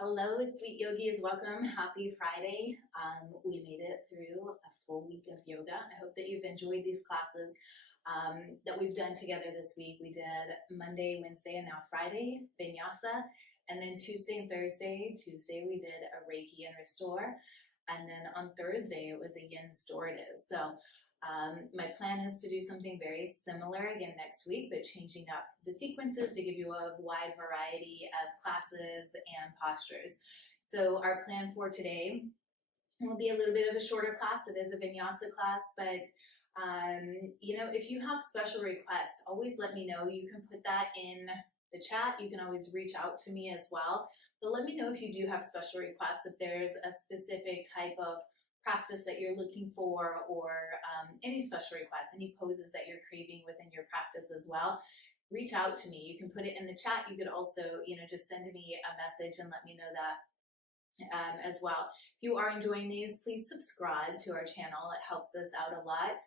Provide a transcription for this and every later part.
Hello, sweet yogis. Welcome. Happy Friday. We made it through a full week of yoga. I hope that you've enjoyed these classes that we've done together this week. We did Monday, Wednesday, and now Friday, vinyasa. And then Tuesday and Thursday. Tuesday, we did a Reiki and Restore. And then on Thursday, it was a yin restorative. So my plan is to do something very similar again next week, but changing up the sequences to give you a wide variety of classes and postures. So our plan for today will be a little bit of a shorter class. It is a vinyasa class, but if you have special requests, always let me know. You can put that in the chat. You can always reach out to me as well. But let me know if you do have special requests, if there's a specific type of practice that you're looking for, or any special requests, any poses that you're craving within your practice as well. Reach out to me. You can put it in the chat. You could also, just send me a message and let me know that as well. If you are enjoying these, please subscribe to our channel. It helps us out a lot.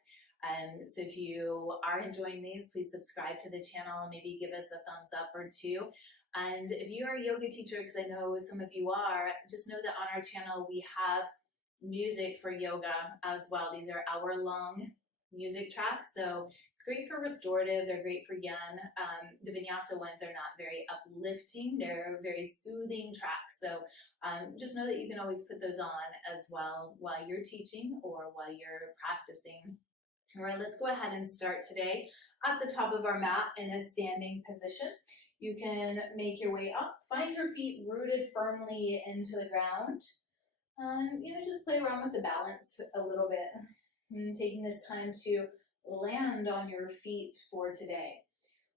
So if you are enjoying these, please subscribe to the channel and maybe give us a thumbs up or two. And if you are a yoga teacher, because I know some of you are, just know that on our channel we have music for yoga as well. These are hour-long music tracks, so it's great for restorative. They're great for yin. The vinyasa ones are not very uplifting. They're very soothing tracks. So just know that you can always put those on as well while you're teaching or while you're practicing. All right, let's go ahead and start today at the top of our mat in a standing position. You can make your way up. Find your feet rooted firmly into the ground. And just play around with the balance a little bit. And taking this time to land on your feet for today.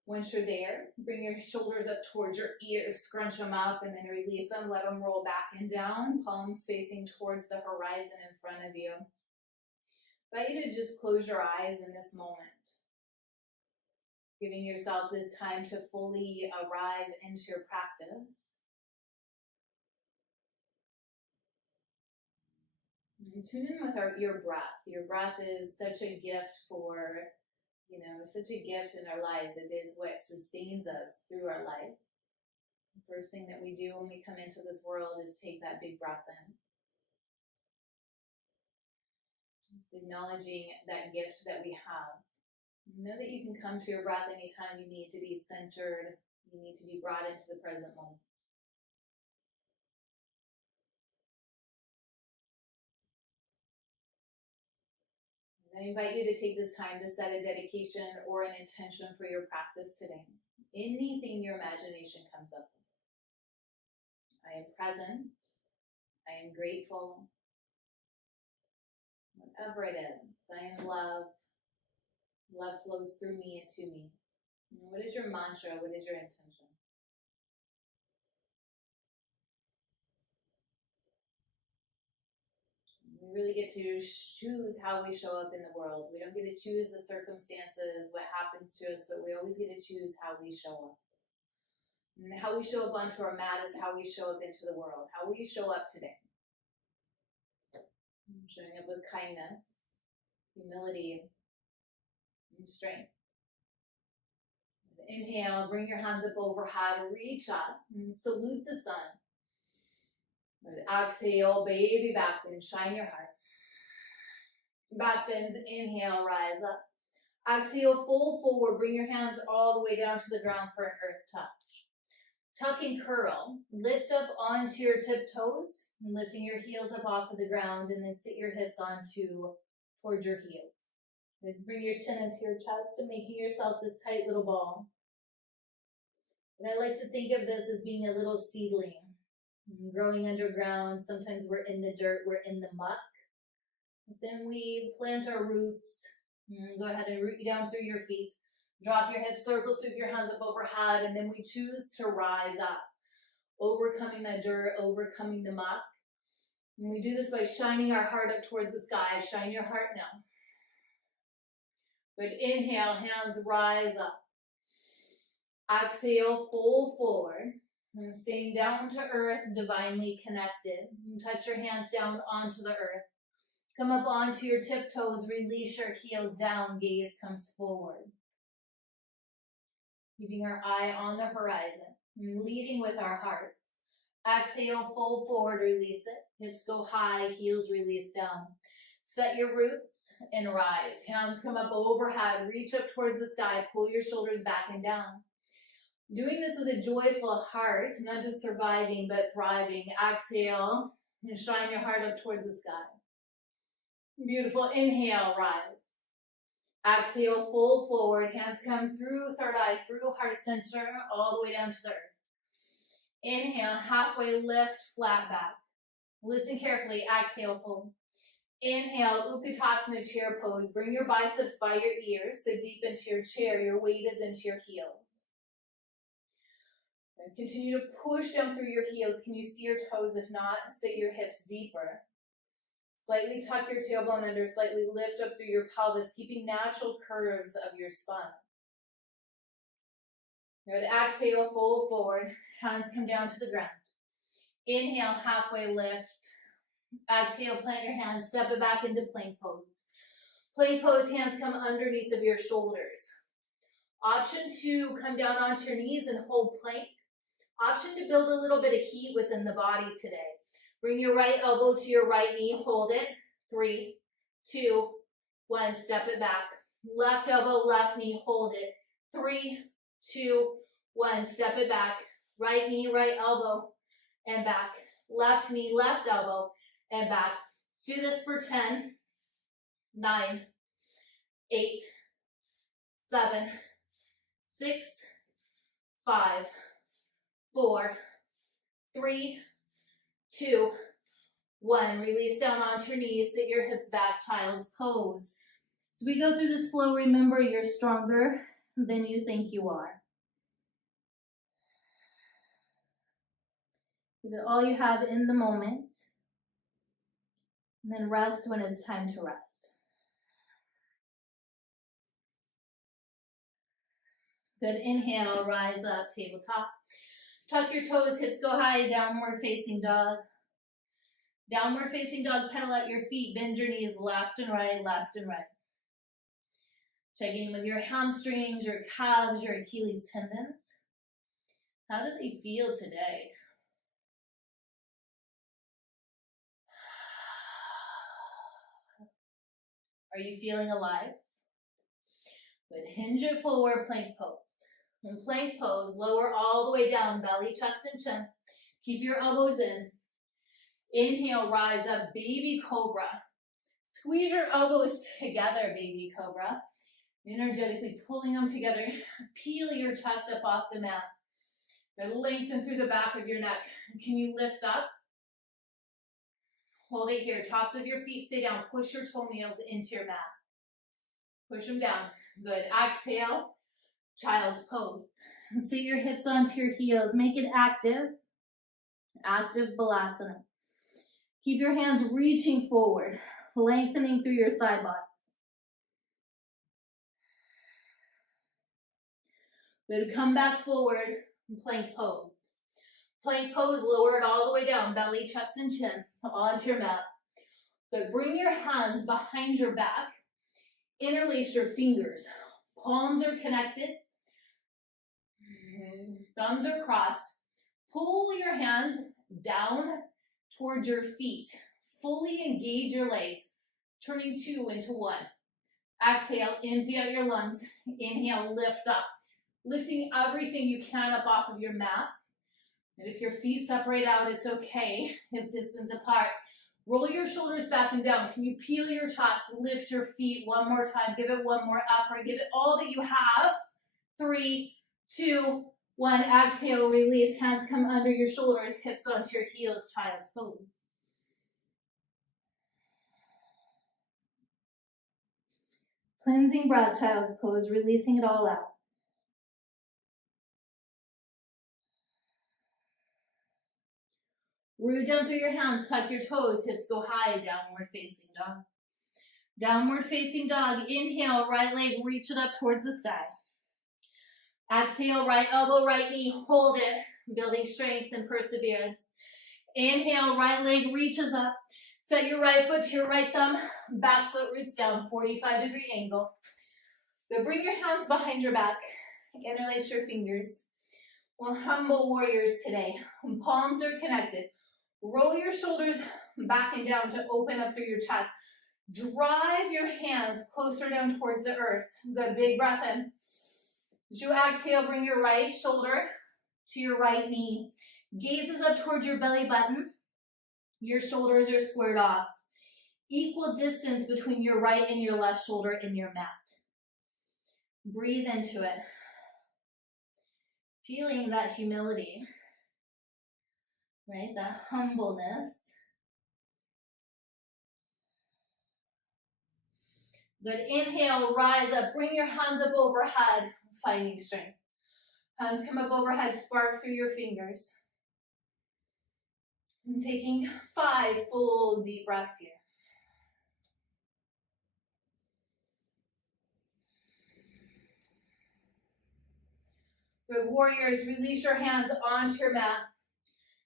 Once you're there, bring your shoulders up towards your ears, scrunch them up, and then release them. Let them roll back and down, palms facing towards the horizon in front of you. I invite you to just close your eyes in this moment. Giving yourself this time to fully arrive into your practice. And tune in with your breath. Your breath is such a gift such a gift in our lives. It is what sustains us through our life. The first thing that we do when we come into this world is take that big breath in. Just acknowledging that gift that we have. Know that you can come to your breath anytime you need to be centered, you need to be brought into the present moment. I invite you to take this time to set a dedication or an intention for your practice today. Anything your imagination comes up with. I am present. I am grateful. Whatever it is, I am love. Love flows through me and to me. What is your mantra? What is your intention? We really get to choose how we show up in the world. We don't get to choose the circumstances, what happens to us, but we always get to choose how we show up. And how we show up onto our mat is how we show up into the world. How will you show up today? Showing up with kindness, humility, and strength. Inhale, bring your hands up overhead, reach up, and salute the sun. Exhale, baby back bend, shine your heart. Back bends, inhale, rise up. Exhale, fold forward, bring your hands all the way down to the ground for an earth touch. Tuck and curl, lift up onto your tiptoes, and lifting your heels up off of the ground, and then sit your hips towards your heels. Then bring your chin into your chest and making yourself this tight little ball. And I like to think of this as being a little seedling. Growing underground, sometimes we're in the dirt, we're in the muck. Then we plant our roots. Go ahead and root you down through your feet. Drop your hips, circle, sweep your hands up overhead, and then we choose to rise up. Overcoming that dirt, overcoming the muck. And we do this by shining our heart up towards the sky. Shine your heart now. Good. Inhale, hands rise up. Exhale, fold forward. And staying down to earth, divinely connected. And touch your hands down onto the earth. Come up onto your tiptoes, release your heels down, gaze comes forward. Keeping our eye on the horizon, and leading with our hearts. Exhale, fold forward, release it. Hips go high, heels release down. Set your roots and rise. Hands come up overhead, reach up towards the sky, pull your shoulders back and down. Doing this with a joyful heart, not just surviving, but thriving. Exhale, and shine your heart up towards the sky. Beautiful. Inhale, rise. Exhale, fold forward. Hands come through third eye, through heart center, all the way down to the earth. Inhale, halfway lift, flat back. Listen carefully. Exhale, fold. Inhale, Utkatasana chair pose. Bring your biceps by your ears. Sit deep into your chair. Your weight is into your heels. And continue to push down through your heels. Can you see your toes? If not, sit your hips deeper. Slightly tuck your tailbone under. Slightly lift up through your pelvis, keeping natural curves of your spine. Good. Exhale, fold forward. Hands come down to the ground. Inhale, halfway lift. Exhale, plant your hands, step it back into plank pose. Plank pose, hands come underneath of your shoulders. Option 2, come down onto your knees and hold plank. Option to build a little bit of heat within the body today. Bring your right elbow to your right knee, hold it. 3, 2, 1, step it back. Left elbow, left knee, hold it. 3, 2, 1, step it back. Right knee, right elbow, and back. Left knee, left elbow, and back. Let's do this for 10, 9, 8, 7, 6, 5, 4, 3, 2, 1. Release down onto your knees, sit your hips back, child's pose. So we go through this flow, remember you're stronger than you think you are. Give it all you have in the moment. And then rest when it's time to rest. Good. Inhale, rise up, tabletop. Tuck your toes, hips go high, downward facing dog. Downward facing dog, pedal out your feet, bend your knees left and right, left and right. Check in with your hamstrings, your calves, your Achilles tendons. How do they feel today? Are you feeling alive? Good. Hinge it forward, plank pose. In plank pose, lower all the way down, belly, chest, and chin. Keep your elbows in. Inhale, rise up, baby cobra. Squeeze your elbows together, baby cobra. Energetically pulling them together. Peel your chest up off the mat. Lengthen through the back of your neck. Can you lift up? Hold it here. Tops of your feet stay down. Push your toenails into your mat. Push them down. Good. Exhale. Child's pose. Sit your hips onto your heels. Make it active. Active balasana. Keep your hands reaching forward, lengthening through your side bodies. Good. Come back forward. Plank pose. Plank pose, lower it all the way down, belly, chest, and chin, onto your mat. Good. Bring your hands behind your back. Interlace your fingers. Palms are connected. Thumbs are crossed. Pull your hands down towards your feet. Fully engage your legs, turning 2 into 1. Exhale, empty out your lungs. Inhale, lift up. Lifting everything you can up off of your mat. And if your feet separate out, it's okay. Hip distance apart. Roll your shoulders back and down. Can you peel your chest? Lift your feet one more time. Give it one more effort. Give it all that you have. 3, 2, 1. Exhale, release. Hands come under your shoulders. Hips onto your heels. Child's pose. Cleansing breath, child's pose. Releasing it all out. Root down through your hands, tuck your toes, hips go high, downward facing dog. Downward facing dog, inhale, right leg, reach it up towards the sky. Exhale, right elbow, right knee, hold it, building strength and perseverance. Inhale, right leg reaches up. Set your right foot to your right thumb, back foot roots down, 45-degree angle. Good, bring your hands behind your back, interlace your fingers. We're humble warriors today. Palms are connected. Roll your shoulders back and down to open up through your chest. Drive your hands closer down towards the earth. Good, big breath in. As you exhale, bring your right shoulder to your right knee. Gazes up towards your belly button. Your shoulders are squared off. Equal distance between your right and your left shoulder in your mat. Breathe into it. Feeling that humility, right? That humbleness. Good. Inhale, rise up. Bring your hands up overhead, finding strength. Hands come up overhead, spark through your fingers. I'm taking 5 full deep breaths here. Good, warriors, release your hands onto your mat.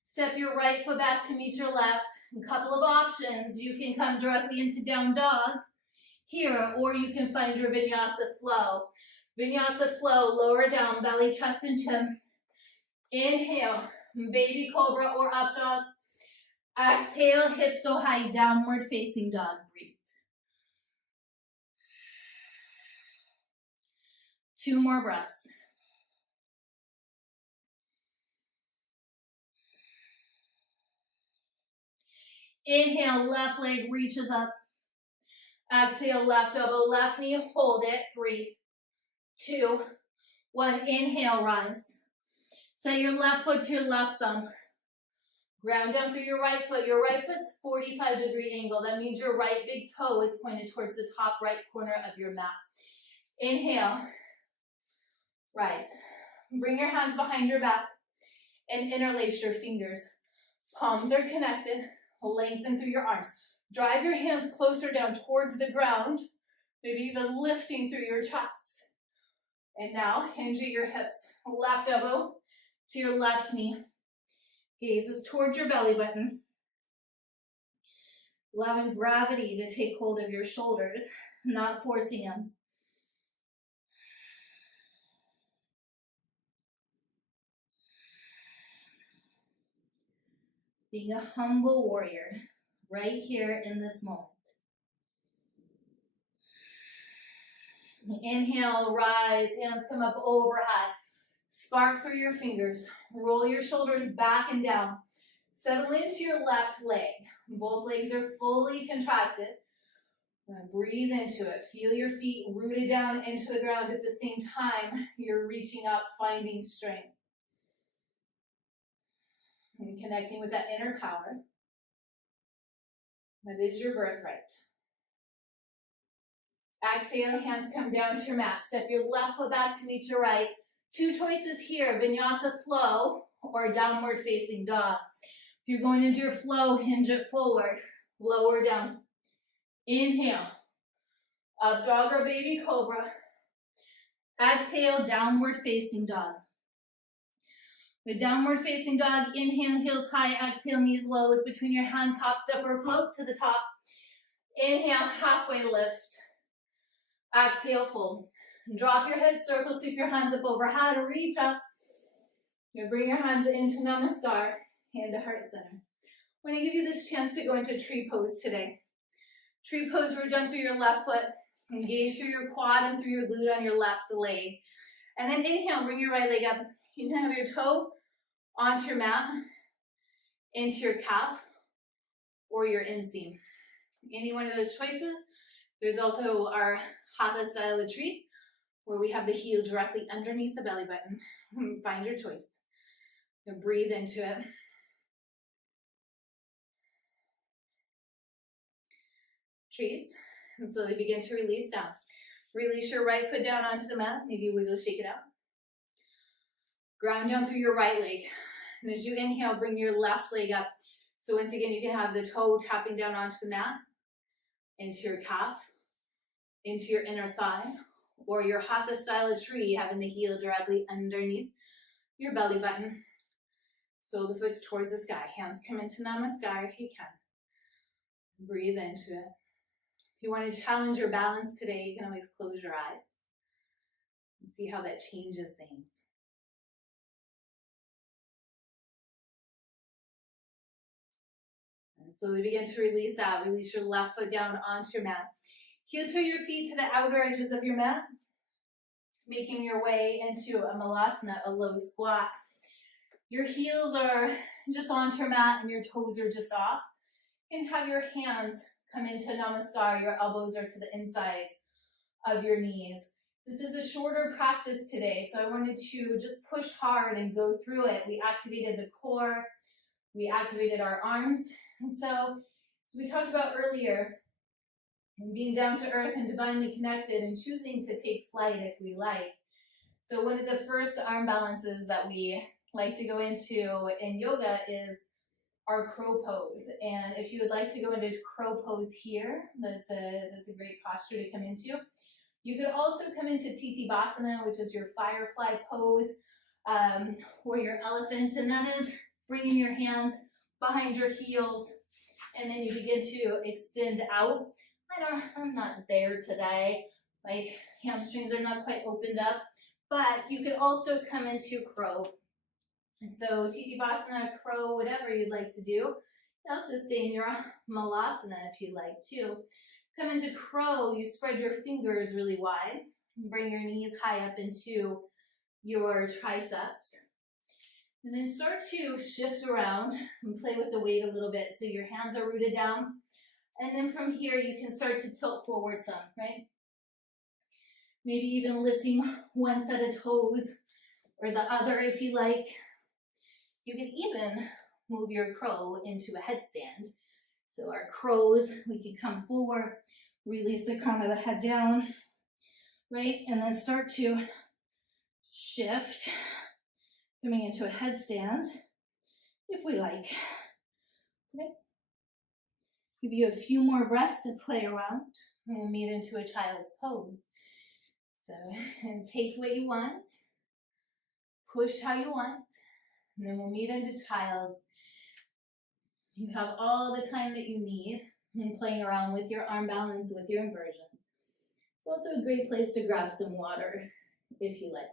Step your right foot back to meet your left. A couple of options. You can come directly into down dog here, or you can find your vinyasa flow. Vinyasa flow, lower down, belly, chest, and chin. Inhale, baby cobra or up dog. Exhale, hips go high, downward facing dog. Breathe. 2 more breaths. Inhale, left leg reaches up. Exhale, left elbow, left knee, hold it. 3, 2, 1. Inhale, rise. Set your left foot to your left thumb. Ground down through your right foot. Your right foot's 45-degree angle. That means your right big toe is pointed towards the top right corner of your mat. Inhale, rise. Bring your hands behind your back and interlace your fingers. Palms are connected. Lengthen through your arms. Drive your hands closer down towards the ground, maybe even lifting through your chest. And now, hinge at your hips. Left elbow to your left knee. Gazes towards your belly button. Allowing gravity to take hold of your shoulders, not forcing them. Being a humble warrior right here in this moment. Inhale, rise, hands come up overhead. Spark through your fingers. Roll your shoulders back and down. Settle into your left leg. Both legs are fully contracted. Breathe into it. Feel your feet rooted down into the ground at the same time. You're reaching up, finding strength. And connecting with that inner power. That is your birthright. Exhale, hands come down to your mat. Step your left foot back to meet your right. 2 choices here, vinyasa flow or downward facing dog. If you're going into your flow, hinge it forward, lower down. Inhale, up dog or baby cobra. Exhale, downward facing dog. The downward facing dog, inhale, heels high, exhale, knees low. Look between your hands, hop, step, or float to the top. Inhale, halfway lift. Exhale, fold. Drop your hips, circle, sweep your hands up overhead, reach up. You bring your hands into Namaskar, hand to heart center. I'm going to give you this chance to go into tree pose today. Tree pose, root down through your left foot. Engage through your quad and through your glute on your left leg. And then inhale, bring your right leg up. You can have your toe onto your mat, into your calf, or your inseam. Any one of those choices. There's also our Hatha style retreat, where we have the heel directly underneath the belly button. Find your choice. And breathe into it. Trees. And slowly begin to release down. Release your right foot down onto the mat. Maybe wiggle, shake it out. Ground down through your right leg. And as you inhale, bring your left leg up. So once again, you can have the toe tapping down onto the mat, into your calf, into your inner thigh, or your Hatha style of tree, having the heel directly underneath your belly button. So the foot's towards the sky. Hands come into Namaskar if you can. Breathe into it. If you want to challenge your balance today, you can always close your eyes and see how that changes things. And slowly begin to release that. Release your left foot down onto your mat. Heel toe your feet to the outer edges of your mat, making your way into a malasana, a low squat. Your heels are just onto your mat and your toes are just off. You can have your hands come into namaskar. Your elbows are to the insides of your knees. This is a shorter practice today, so I wanted to just push hard and go through it. We activated the core, we activated our arms, and so as we talked about earlier, being down to earth and divinely connected and choosing to take flight if we like. So one of the first arm balances that we like to go into in yoga is our crow pose. And if you would like to go into crow pose here, that's a great posture to come into. You could also come into Titivasana, which is your firefly pose, or your elephant, and that is bringing your hands behind your heels, and then you begin to extend out. I'm not there today. My hamstrings are not quite opened up, but you could also come into crow. And so Titivasana, crow, whatever you'd like to do. You can also stay in your malasana if you like to. Come into crow, you spread your fingers really wide. Bring your knees high up into your triceps. And then start to shift around and play with the weight a little bit so your hands are rooted down. And then from here, you can start to tilt forward some, right? Maybe even lifting one set of toes or the other if you like. You can even move your crow into a headstand. So our crows, we can come forward, release the crown of the head down, right? And then start to shift, coming into a headstand, if we like. Okay. Give you a few more breaths to play around, and we'll meet into a child's pose. So, and take what you want, push how you want, and then we'll meet into child's. You have all the time that you need in playing around with your arm balance, with your inversion. It's also a great place to grab some water, if you like.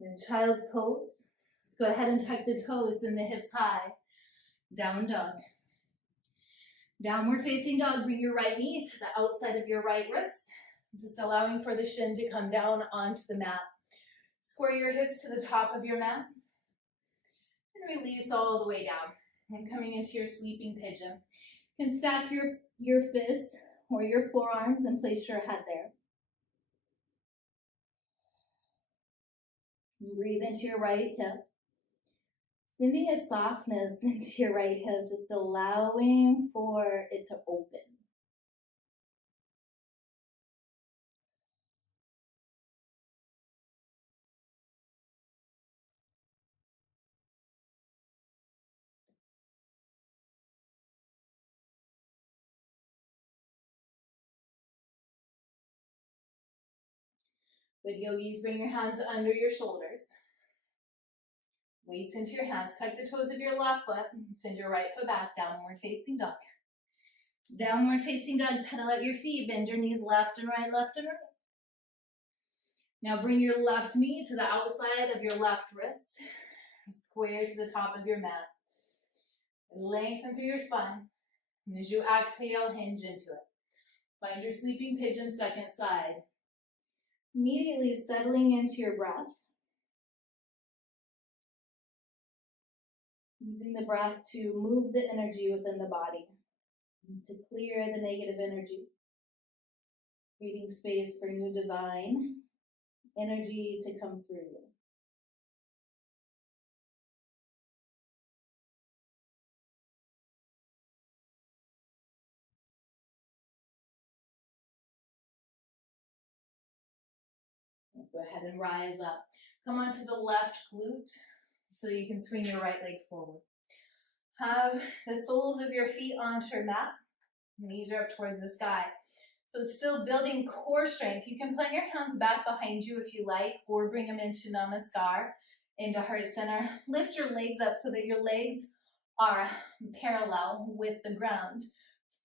In child's pose, let's go ahead and tuck the toes and the hips high. Down dog. Downward facing dog, bring your right knee to the outside of your right wrist, just allowing for the shin to come down onto the mat. Square your hips to the top of your mat, and release all the way down. And coming into your sleeping pigeon. You can stack your fists or your forearms and place your head there. Breathe into your right hip. Sending a softness into your right hip, just allowing for it to open. Good yogis, bring your hands under your shoulders. Weights into your hands. Tuck the toes of your left foot. Send your right foot back. Downward facing dog. Downward facing dog. Pedal out your feet. Bend your knees left and right, left and right. Now bring your left knee to the outside of your left wrist. Square to the top of your mat. Lengthen through your spine. And as you exhale, hinge into it. Find your sleeping pigeon, second side. Immediately settling into your breath. Using the breath to move the energy within the body, to clear the negative energy, creating space for new divine energy to come through you. Go ahead and rise up. Come onto the left glute so that you can swing your right leg forward. Have the soles of your feet onto your mat. Knees are up towards the sky. So still building core strength. You can plant your hands back behind you if you like, or bring them into Namaskar, into Heart Center. Lift your legs up so that your legs are parallel with the ground.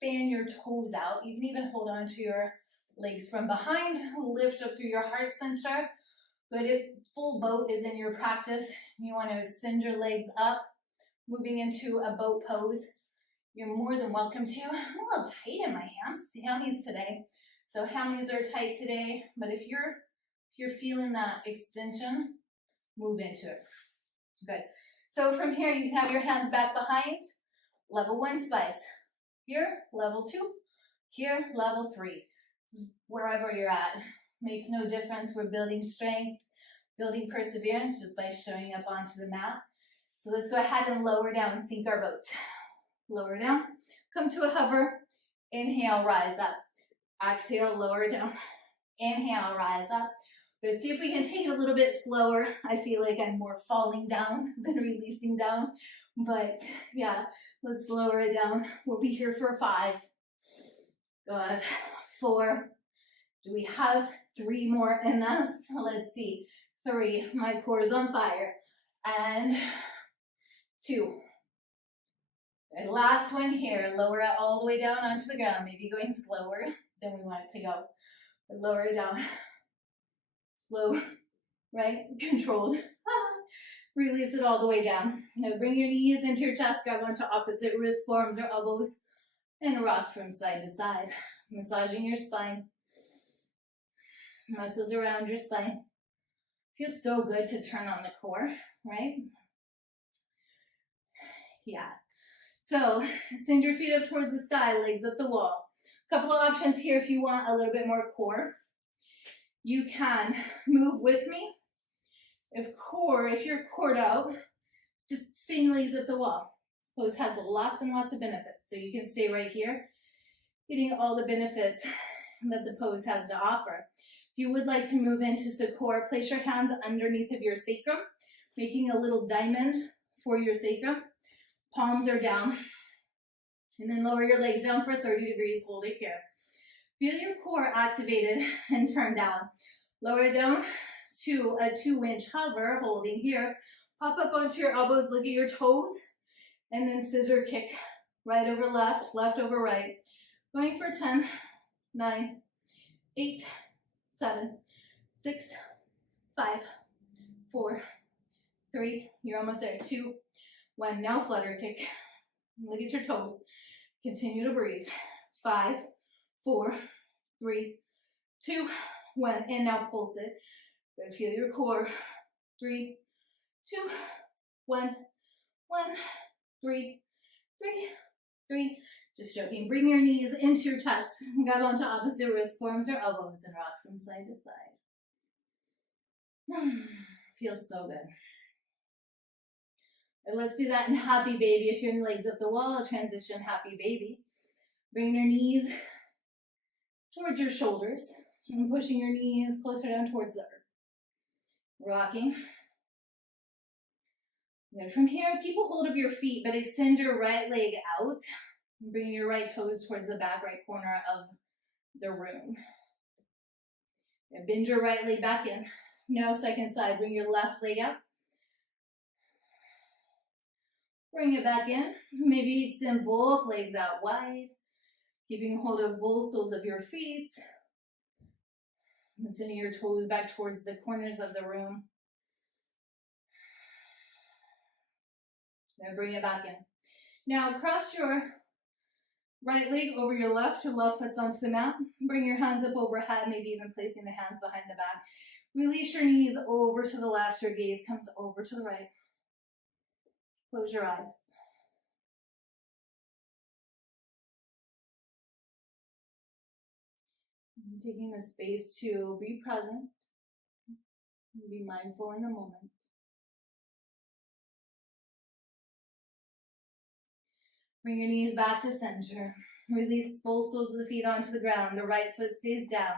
Fan your toes out. You can even hold on to your Legs from behind, lift up through your heart center. Good, if full boat is in your practice, you want to extend your legs up, moving into a boat pose. You're more than welcome to. I'm a little tight in my hammies today. So hammies are tight today, but if you're feeling that extension, move into it. Good. So from here, you can have your hands back behind, level 1 splice. Here, level 2. Here, level 3. Wherever you're at. Makes no difference. We're building strength, building perseverance just by showing up onto the mat. So let's go ahead and lower down, sink our boats. Lower down, come to a hover. Inhale, rise up. Exhale, lower down. Inhale, rise up. Let's see if we can take it a little bit slower. I feel like I'm more falling down than releasing down. But yeah, let's lower it down. We'll be here for 5. Good. 4. Do we have 3 more in us? Let's see. 3. My core is on fire. And 2. And last one here. Lower it all the way down onto the ground. Maybe going slower than we want it to go. But lower it down. Slow, right? Controlled. Release it all the way down. Now bring your knees into your chest. Grab onto opposite wrist, forearms, or elbows. And rock from side to side. Massaging your spine. Muscles around your spine. Feels so good to turn on the core, right? Yeah. So send your feet up towards the sky, legs up the wall. A couple of options here if you want a little bit more core. You can move with me. If you're cored out, just sing legs up the wall. This pose has lots and lots of benefits. So you can stay right here, getting all the benefits that the pose has to offer. If you would like to move into Sakura, place your hands underneath of your sacrum, making a little diamond for your sacrum. Palms are down. And then lower your legs down for 30 degrees, hold it here. Feel your core activated and turn down. Lower it down to a 2-inch hover, holding here. Hop up onto your elbows, look at your toes, and then scissor kick. Right over left, left over right. Going for 10, 9, 8, 7, 6, 5, 4, 3, you're almost there, 2, 1. Now flutter kick. Look at your toes. Continue to breathe. 5, 4, 3, 2, 1. And now pulse it. Good. Feel your core. 3, 2, 1, 1, 3, 3, 3. Just joking. Bring your knees into your chest. Grab onto opposite wrist, forearms, or elbows, and rock from side to side. Feels so good. And let's do that in happy baby. If your legs up the wall, transition happy baby. Bring your knees towards your shoulders and pushing your knees closer down towards the earth. Rocking. Then from here, keep a hold of your feet, but extend your right leg out. Bring your right toes towards the back right corner of the room. And bend your right leg back in. Now second side, bring your left leg up. Bring it back in. Maybe extend both legs out wide. Keeping hold of both soles of your feet. And sending your toes back towards the corners of the room. Then bring it back in. Now cross your right leg over your left foot's onto the mat. Bring your hands up overhead, maybe even placing the hands behind the back. Release your knees over to the left, your gaze comes over to the right. Close your eyes. And taking the space to be present and be mindful in the moment. Bring your knees back to center. Release both soles of the feet onto the ground. The right foot stays down.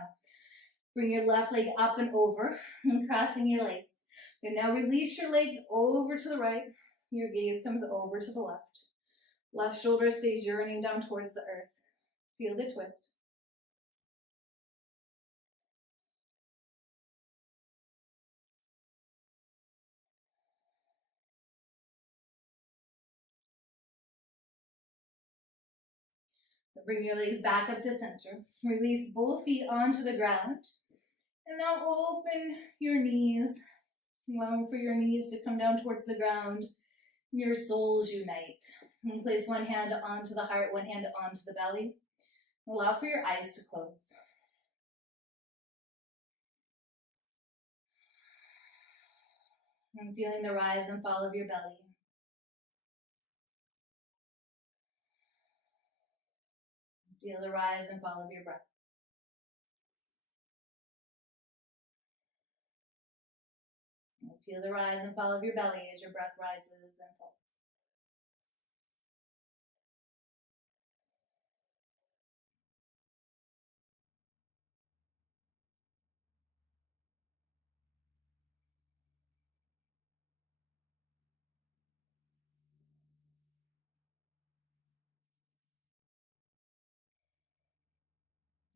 Bring your left leg up and over and crossing your legs. And now release your legs over to the right. Your gaze comes over to the left. Left shoulder stays yearning down towards the earth. Feel the twist. Bring your legs back up to center. Release both feet onto the ground. And now open your knees. Allow for your knees to come down towards the ground. Your soles unite. And place one hand onto the heart, one hand onto the belly. Allow for your eyes to close. And feeling the rise and fall of your belly. Feel the rise and fall of your breath. And feel the rise and fall of your belly as your breath rises and falls.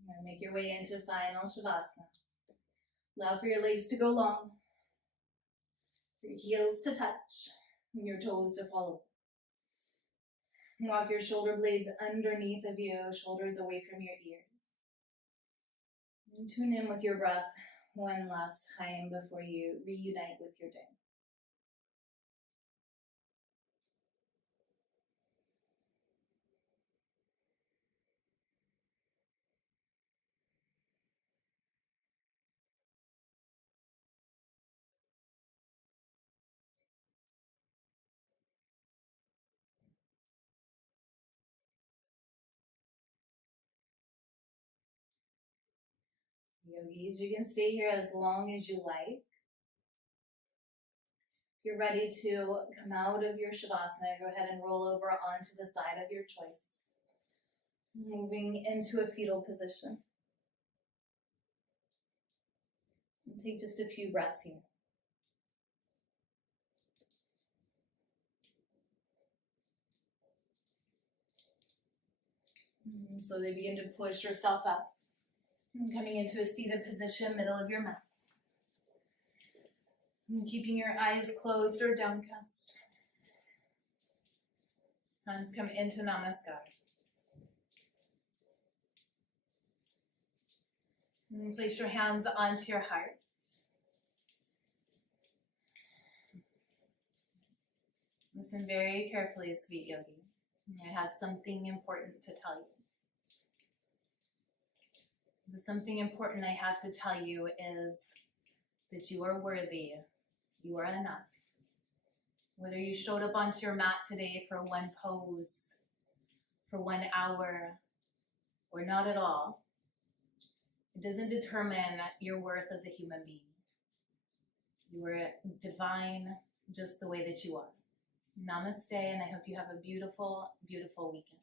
Now make your way into final Shavasana. Allow for your legs to go long, your heels to touch, and your toes to follow. Walk your shoulder blades underneath of you, shoulders away from your ears. And tune in with your breath one last time before you reunite with your day. Yogis, you can stay here as long as you like. If you're ready to come out of your Shavasana, go ahead and roll over onto the side of your choice. Moving into a fetal position. And take just a few breaths here. And slowly begin to push yourself up. And coming into a seated position, middle of your mat. And keeping your eyes closed or downcast. Hands come into Namaskar. And place your hands onto your heart. Listen very carefully, sweet yogi. I have something important to tell you. The something important I have to tell you is that you are worthy. You are enough. Whether you showed up onto your mat today for one pose, for 1 hour, or not at all, it doesn't determine your worth as a human being. You are divine just the way that you are. Namaste, and I hope you have a beautiful, beautiful weekend.